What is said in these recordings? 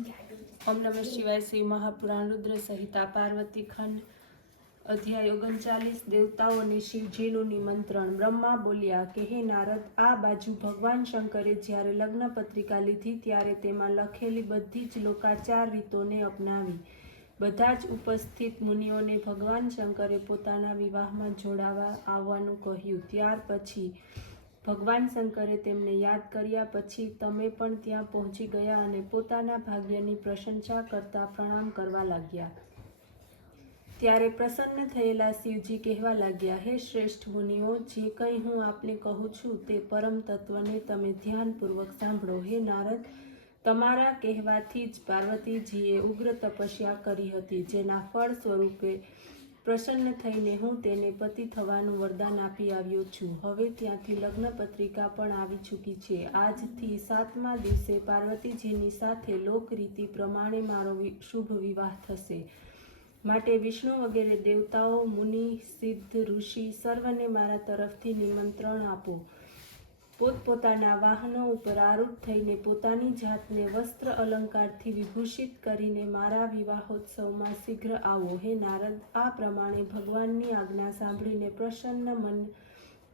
ओम नमः शिवाय। श्री महापुराण रुद्र संहिता पार्वती खंड अध्याय 39। देवताओने शिवजीનું નિમંત્રણ। બ્રહ્મા બોલ્યા કે હે નારદ, આ બાજુ ભગવાન શંકરે જ્યારે લગ્ન પત્રિકા લીધી ત્યારે તેમાં લખેલી બધી જ લોકાચાર રીતોને અપનાવી બધા જ ઉપસ્થિત મુનિઓને ભગવાન શંકરે પોતાના વિવાહમાં જોડાવા આવવાનું કહ્યું। ત્યાર પછી ભગવાન શંકરે તેમને યાદ કર્યા પછી તમે પણ ત્યાં પહોંચી ગયા અને પોતાના ભાગ્યની પ્રશંસા કરતા પ્રણામ કરવા લાગ્યા। ત્યારે પ્રસન્ન થયેલા શિવજી કહેવા લાગ્યા, હે શ્રેષ્ઠ મુનિઓ, જે કંઈ હું આપને કહું છું તે પરમ તત્વને તમે ધ્યાનપૂર્વક સાંભળો। હે નારદ, તમારા કહેવાથી જ પાર્વતીજીએ ઉગ્ર તપસ્યા કરી હતી, જેના ફળ સ્વરૂપે પ્રસન્ન થઈને હું તેને પતિ થવાનું વરદાન આપી આવ્યો છું। હવે ત્યાંથી લગ્ન પત્રિકા પણ આવી ચૂકી છે। આજથી 7મા દિવસે પાર્વતીજીની સાથે લોકરીતિ પ્રમાણે મારો શુભ વિવાહ થશે। માટે વિષ્ણુ વગેરે દેવતાઓ, મુનિ, સિદ્ધ, ઋષિ સર્વને મારા તરફથી નિમંત્રણ આપો। પોતપોતાના વાહનો ઉપર આરૂઢ થઈને પોતાની જાતને વસ્ત્ર અલંકારથી વિભૂષિત કરીને મારા વિવાહોત્સવમાં શીઘ્ર આવો। હે નારદ, આ પ્રમાણે ભગવાનની આજ્ઞા સાંભળીને પ્રસન્ન મન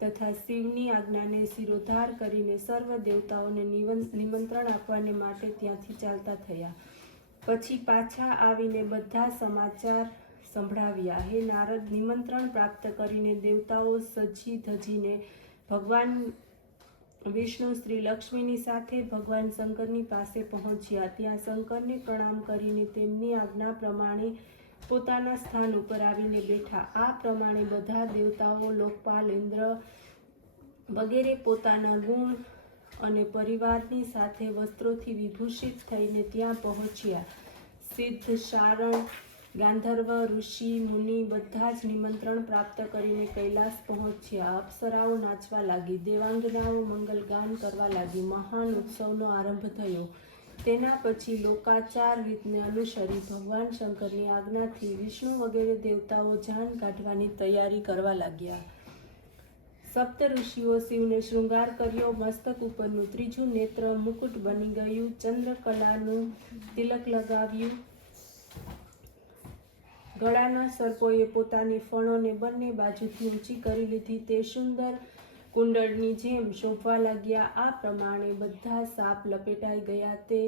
તથા શિવની આજ્ઞાને શિરોધાર કરીને સર્વ દેવતાઓને નિમંત્રણ આપવાને માટે ત્યાંથી ચાલતા થયા। પછી પાછા આવીને બધા સમાચાર સંભળાવ્યા। હે નારદ, નિમંત્રણ પ્રાપ્ત કરીને દેવતાઓ સજી ધજીને ભગવાન વિષ્ણુ શ્રી લક્ષ્મીની સાથે ભગવાન શંકરની પાસે પહોંચ્યા। ત્યાં શંકરને પ્રણામ કરીને તેમની આજ્ઞા પ્રમાણે પોતાના સ્થાન ઉપર આવીને બેઠા। આ પ્રમાણે બધા દેવતાઓ, લોકપાલ, ઇન્દ્ર વગેરે પોતાના ગુણ અને પરિવારની સાથે વસ્ત્રોથી વિભૂષિત થઈને ત્યાં પહોંચ્યા। સિદ્ધ, શારણ, ગાંધર્વ, ઋષિ, મુનિ બધા જ નિમંત્રણ પ્રાપ્ત કરીને કૈલાસ પહોંચ્યા। અપ્સરાઓ નાચવા લાગી, દેવાંગનાઓ મંગલ ગાન કરવા લાગી, મહાન ઉત્સવનો આરંભ થયો। તેના પછી લોકાચાર રીતને અનુસરી ભગવાન શંકરની આજ્ઞાથી વિષ્ણુ વગેરે દેવતાઓ જાન કાઢવાની તૈયારી કરવા લાગ્યા। સપ્ત ઋષિઓ શિવને શૃંગાર કર્યો, મસ્તક ઉપરનું ત્રીજું નેત્ર મુકુટ બની ગયું, ચંદ્રકલાનું તિલક લગાવ્યું, ગળાના સર્પોએ પોતાની ફણોને બંને બાજુથી ઊંચી કરી લીધી, તે સુંદર કુંડળની જેમ શોભવા લાગ્યા। આ પ્રમાણે બધા સાપ લપેટાઈ ગયા, તે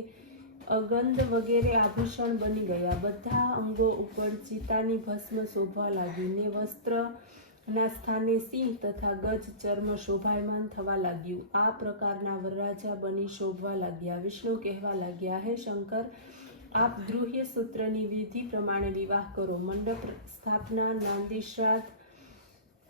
અગંધ વગેરે આભૂષણ બની ગયા। બધા અંગો ઉપર ચિતાની ભસ્મ શોભવા લાગી ને વસ્ત્રના સ્થાને સિંહ તથા ગજ ચર્મ શોભાયમાન થવા લાગ્યું। આ પ્રકારના વરરાજા બની શોભવા લાગ્યા। વિષ્ણુ કહેવા લાગ્યા, હે શંકર, આપ ગૃહ્ય સૂત્રની વિધિ પ્રમાણે વિવાહ કરો। મંડપ સ્થાપના, નાંદી શ્રાદ્ધ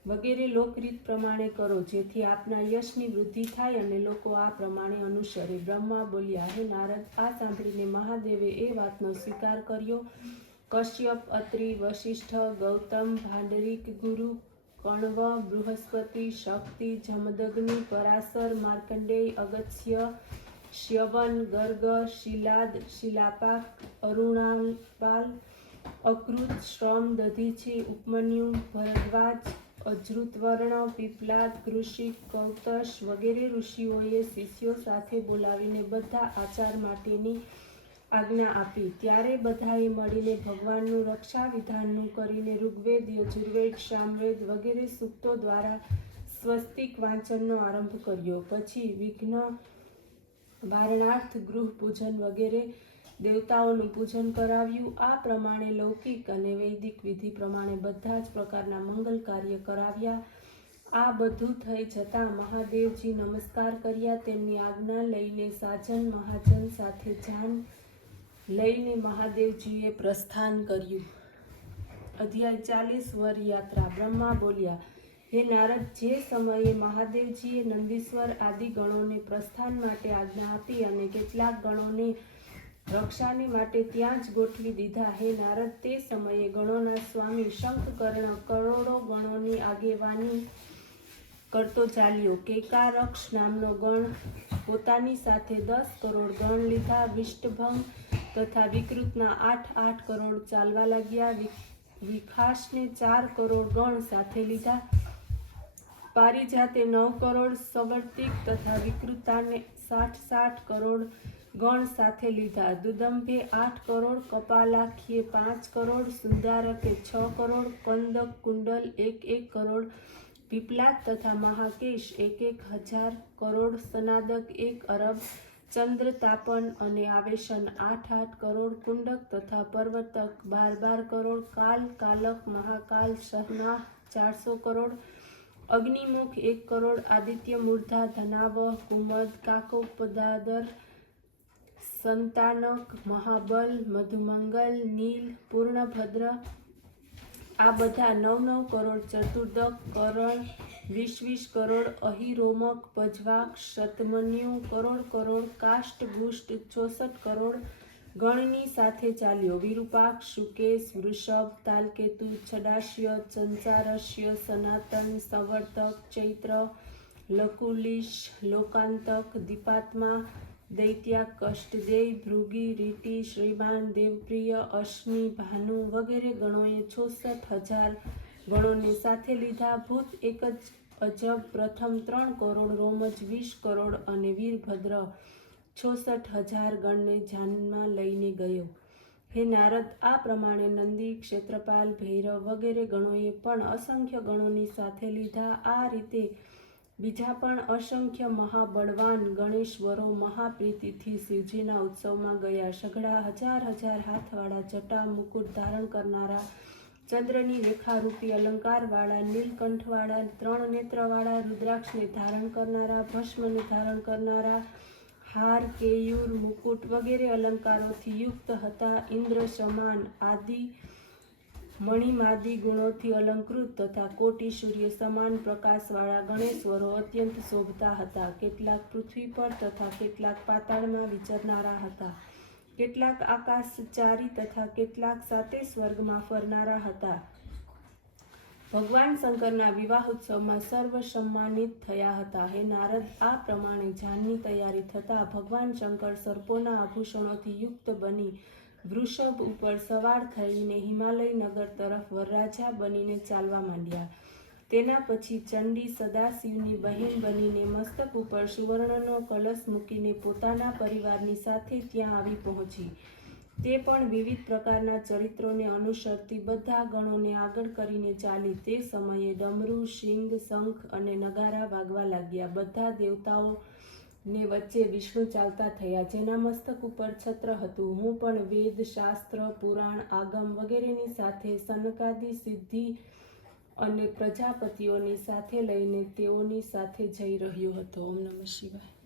વગેરે લોકરીત પ્રમાણે કરો, જેથી આપના યશની વૃદ્ધિ થાય અને લોકો આ પ્રમાણે અનુસરે। બ્રહ્મા બોલ્યા, હે નારદ, આ સાંભળીને મહાદેવે એ વાતનો સ્વીકાર કર્યો। કશ્યપ, અત્રિ, વશિષ્ઠ, ગૌતમ, ભાંડરીક, ગુરુ, કણવ, બૃહસ્પતિ, શક્તિ, જમદગ્નિ, પરાશર, માર્કંડેય, અગસ્ત્ય, શ્યવન, ગર્ગ, શિલાદ, શિલાપાક, અરુણાપાલ, અકૃત, શ્રમ, દધીચી, ઉપમન્યુ, ભરદ્વાજ, અજૃતવર્ણ, પીપલાદ, કૃષિક, કૌતશ વગેરે ઋષિઓએ શિષ્યો સાથે બોલાવીને બધા આચાર માટેની આજ્ઞા આપી। ત્યારે બધાએ મળીને ભગવાનનું રક્ષા વિધાનનું કરીને ઋગ્વેદ, યજુર્વેદ, સામવેદ વગેરે સૂક્તો દ્વારા સ્વસ્તિક વાંચનનો આરંભ કર્યો। પછી વિઘ્ન વારણાર્થ, ગૃહ પૂજન વગેરે દેવતાઓનું પૂજન કરાવ્યું। આ પ્રમાણે લૌકિક અને વૈદિક વિધિ પ્રમાણે બધા જ પ્રકારના મંગલ કાર્ય કરાવ્યા। આ બધું થઈ જતાં મહાદેવજી નમસ્કાર કર્યા। તેમની આજ્ઞા લઈને સાજન મહાજન સાથે જાન લઈને મહાદેવજીએ પ્રસ્થાન કર્યું। અધ્યાય 40 વર યાત્રા। બ્રહ્મા બોલ્યા, હે નારદ, જે સમયે મહાદેવજીએ નંદીશ્વર આદિ ગણોને પ્રસ્થાન માટે આજ્ઞા આપી અને કેટલાક ગણોને રક્ષાને માટે ત્યાં જ ગોઠવી દીધા, હે નારદ, તે સમયે ગણોના સ્વામી શંખકર્ણ કરોડો ગણોની આગેવાની કરતો ચાલ્યો। કેકારક્ષ નામનો ગણ પોતાની સાથે 10 કરોડ ગણ લીધા। વિષ્ટભંગ તથા વિકૃતના 8 કરોડ ચાલવા લાગ્યા। વિખાસને 4 કરોડ ગણ સાથે લીધા। પારિજાતે 9 કરોડ, સવર્તિક તથા વિકૃતાને 60 કરોડ ગણ સાથે લીધા. દુદંભે 8 કરોડ, કપાલાખીએ 5 કરોડ, સુંદારકે 6 કરોડ, કંદક કુંડલ 1 કરોડ, પીપલાદ તથા મહાકેશ 1,000 કરોડ, સનાદક 1 અરબ, ચંદ્રતાપન અને આવેશન 8 કરોડ, કુંડક તથા પર્વતક 12 કરોડ, કાલ, કાલક, મહાકાલ, શહનાહ 400 કરોડ, અગ્નિમુખ 1 કરોડ, આદિત્ય મૂર્ધા, ધનાવહ, કુમદ, કાકોપદાદર, સંતાનક, મહાબલ, મધુમંગલ, નીલ, પૂર્ણભદ્ર આ બધા 9 કરોડ, ચતુર્દક, કરણ 20 કરોડ, અહિરોમક, પજવાક, શતમન્યુ કરોડ, કાષ્ટ, ગુષ્ટ 64 કરોડ ગણની સાથે ચાલ્યો. વિરૂપાક્ષ, શુકેશ, વૃષભ, તાલકેતુ, છડાશ્ય, ચંચારસ્ય, સનાતન, સંવર્તક, ચૈત્ર, લકુલિશ, લોકાંતક, દીપાત્મા, દૈત્યા, કષ્ટદેય, ભૃગી, રીતિ, શ્રીમાન, દેવપ્રિય, અશ્નિ, ભાનુ વગેરે ગણોએ 64,000 ગણોને સાથે લીધા. ભૂત એક જ અજબ પ્રથમ 3 કરોડ, રોમજ 20 કરોડ અને વીરભદ્ર 66,000 ગણને જાનમાં લઈને ગયો. હે નારદ, આ પ્રમાણે નંદી, ક્ષેત્રપાલ, ભૈરવ વગેરે ગણોએ પણ અસંખ્ય ગણોની સાથે લીધા. આ રીતે બીજા પણ અસંખ્ય મહાબળવાન ગણેશ્વરો મહાપ્રીતિથી શિવજીના ઉત્સવમાં ગયા. સઘળા હજાર હાથવાળા, જટા મુકુટ ધારણ કરનારા, ચંદ્રની રેખારૂપી અલંકારવાળા, નીલકંઠવાળા, 3 નેત્રવાળા, રુદ્રાક્ષને ધારણ કરનારા, ભસ્મને ધારણ કરનારા, હાર, કેયુર, મુકુટ વગેરે અલંકારોથી યુક્ત હતા. ઇન્દ્ર સમાન આદિ મણિમાદી ગુણોથી અલંકૃત તથા કોટી સૂર્ય સમાન પ્રકાશવાળા ગણેશ્વરો અત્યંત શોભતા હતા. કેટલાક પૃથ્વી પર તથા કેટલાક પાતાળમાં વિચરનારા હતા. કેટલાક આકાશચારી તથા કેટલાક સાતે સ્વર્ગમાં ફરનારા હતા. ભગવાન શંકરના વિવાહ ઉત્સવમાં સર્વ સમ્માનિત થયા હતા. હે નારદ, આ પ્રમાણે જાનની તૈયારી થતાં ભગવાન શંકર સર્પોના આભૂષણોથી યુક્ત બની વૃષભ ઉપર સવાર થઈને હિમાલય નગર તરફ વરરાજા બનીને ચાલવા માંડ્યા. તેના પછી ચંડી સદાશિવની બહેન બનીને મસ્તક ઉપર સુવર્ણનો કલશ મૂકીને પોતાના પરિવારની સાથે ત્યાં આવી પહોંચી. તે પણ વિવિધ પ્રકારના ચરિત્રોને અનુસરતી બધા ગણોને આગળ કરીને ચાલી. તે સમયે ડમરૂ, શિંગ, શંખ અને નગારા વાગવા લાગ્યા. બધા દેવતાઓ ને વચ્ચે વિષ્ણુ ચાલતા થયા, જેના મસ્તક ઉપર છત્ર હતું. હું પણ વેદ, શાસ્ત્ર, પુરાણ, આગમ વગેરેની સાથે સનકાદિ સિદ્ધિ અને પ્રજાપતિઓની સાથે લઈને તેઓની સાથે જઈ રહ્યો હતો. ઓમ નમઃ શિવાય.